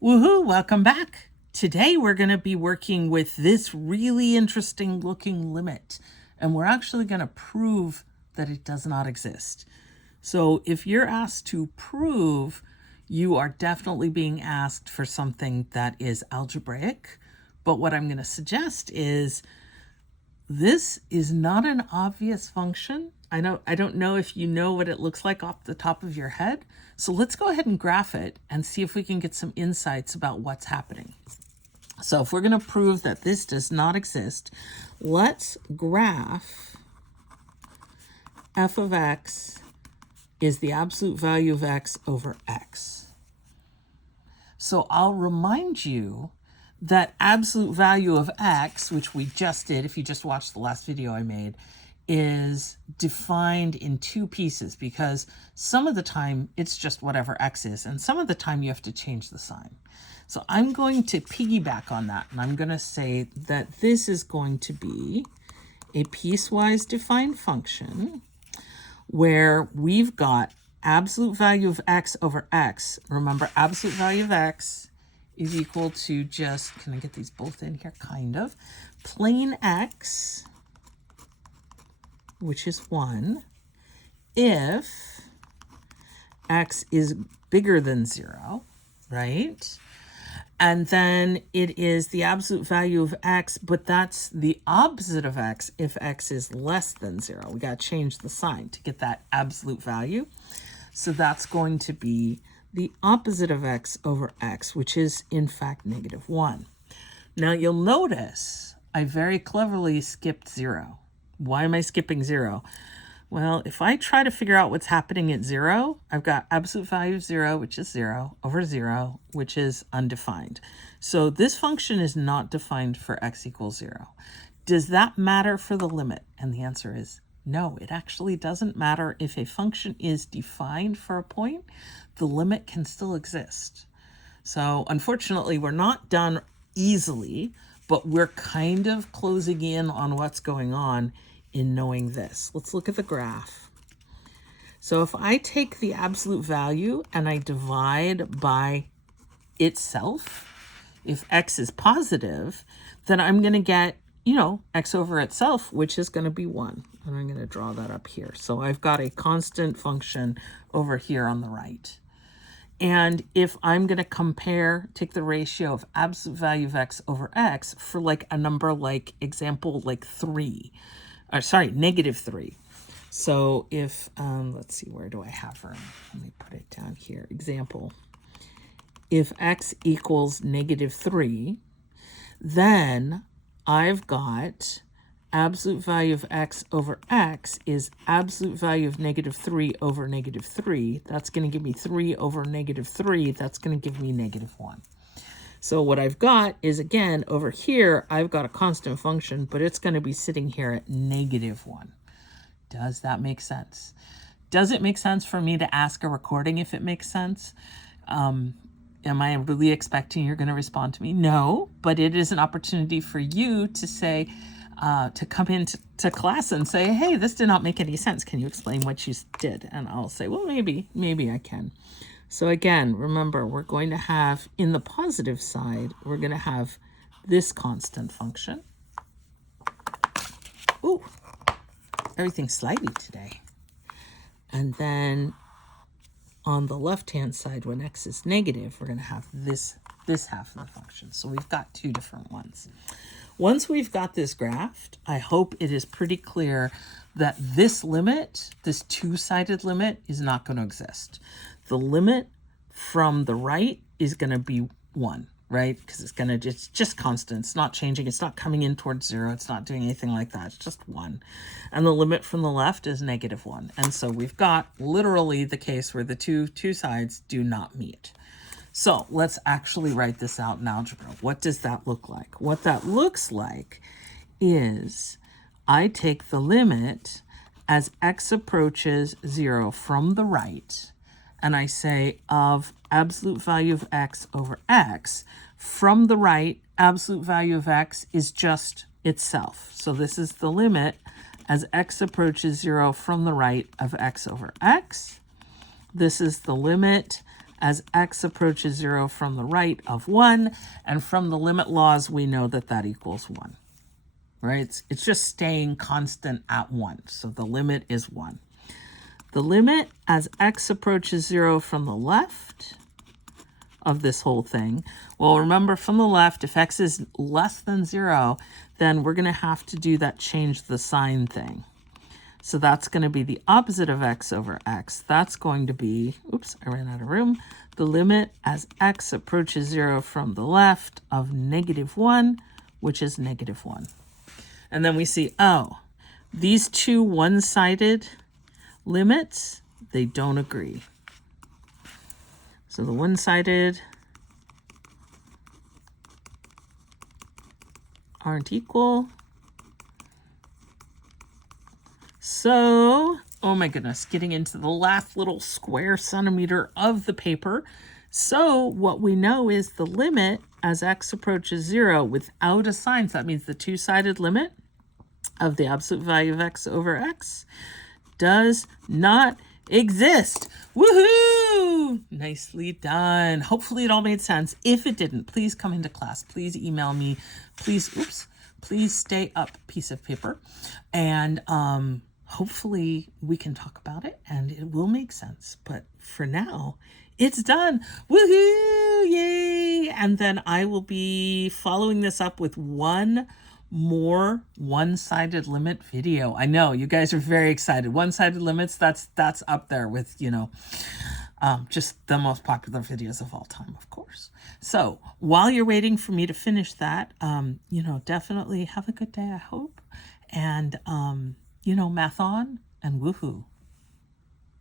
Woohoo, welcome back. Today we're going to be working with this really interesting looking limit, and we're actually going to prove that it does not exist. So if you're asked to prove, you are definitely being asked for something that is algebraic. But what I'm going to suggest is this is not an obvious function. I don't know if you know what it looks like off the top of your head. So let's go ahead and graph it and see if we can get some insights about what's happening. So if we're going to prove that this does not exist, let's graph f of x is the absolute value of x over x. So I'll remind you that absolute value of x, which we just did, if you just watched the last video I made, is defined in two pieces because some of the time it's just whatever x is, and some of the time you have to change the sign. So I'm going to piggyback on that, and I'm going to say that this is going to be a piecewise defined function where we've got absolute value of x over x. Remember, absolute value of x is equal to just, can I get these both in here? Kind of. Plain x, which is 1, if x is bigger than 0, right? And then it is the absolute value of x, but that's the opposite of x if x is less than 0. We got to change the sign to get that absolute value. So that's going to be the opposite of x over x, which is in fact -1. Now you'll notice I very cleverly skipped 0. Why am I skipping 0? Well, if I try to figure out what's happening at 0, I've got absolute value of 0, which is 0, over 0, which is undefined. So this function is not defined for x equals 0. Does that matter for the limit? And the answer is no, it actually doesn't matter. If a function is defined for a point, the limit can still exist. So unfortunately, we're not done easily, but we're kind of closing in on what's going on in knowing this. Let's look at the graph. So if I take the absolute value and I divide by itself, if x is positive, then I'm going to get, x over itself, which is going to be 1. And I'm going to draw that up here. So I've got a constant function over here on the right. And if I'm going to take the ratio of absolute value of x over x for like a number like example like 3, -3. So if, let's see, where do I have her? Let me put it down here. Example, if x equals -3, then I've got absolute value of x over x is absolute value of -3 over -3. That's going to give me 3 over -3. That's going to give me -1. So what I've got is, again, over here, I've got a constant function, but it's going to be sitting here at -1. Does that make sense? Does it make sense for me to ask a recording if it makes sense? Am I really expecting you're going to respond to me? No, but it is an opportunity for you to say, to come into class and say, hey, this did not make any sense. Can you explain what you did? And I'll say, well, maybe I can. So again, remember, we're going to have, in the positive side, we're going to have this constant function. Ooh, everything's slidey today. And then on the left-hand side, when x is negative, we're going to have this half of the function. So we've got two different ones. Once we've got this graphed, I hope it is pretty clear that this limit, this two-sided limit, is not going to exist. The limit from the right is going to be 1, right? Because it's just constant. It's not changing. It's not coming in towards 0. It's not doing anything like that. It's just 1. And the limit from the left is -1. And so we've got literally the case where the two sides do not meet. So let's actually write this out in algebra. What does that look like? What that looks like is I take the limit as x approaches 0 from the right, and I say of absolute value of x over x. From the right, absolute value of x is just itself. So this is the limit as x approaches 0 from the right of x over x. This is the limit as x approaches 0 from the right of 1. And from the limit laws, we know that that equals 1. Right? It's just staying constant at 1. So the limit is 1. The limit as x approaches 0 from the left of this whole thing. Well, remember from the left, if x is less than 0, then we're going to have to do that change the sign thing. So that's going to be the opposite of x over x. That's going to be, oops, I ran out of room. The limit as x approaches 0 from the left of -1, which is -1. And then we see, oh, these two one-sided limits, they don't agree. So the one-sided aren't equal. So, oh my goodness, getting into the last little square centimeter of the paper. So what we know is the limit as x approaches 0 without a sign. So that means the two-sided limit of the absolute value of x over x does not exist. Woohoo! Nicely done. Hopefully it all made sense. If it didn't, please come into class. Please email me. Please, please stay up, piece of paper. And hopefully we can talk about it and it will make sense. But for now, it's done. Woohoo! Yay! And then I will be following this up with one more one-sided limit video. I know you guys are very excited. One-sided limits, that's up there with, you know, just the most popular videos of all time, of course. So while you're waiting for me to finish that, you know, definitely have a good day, I hope. And, you know, math on and woohoo.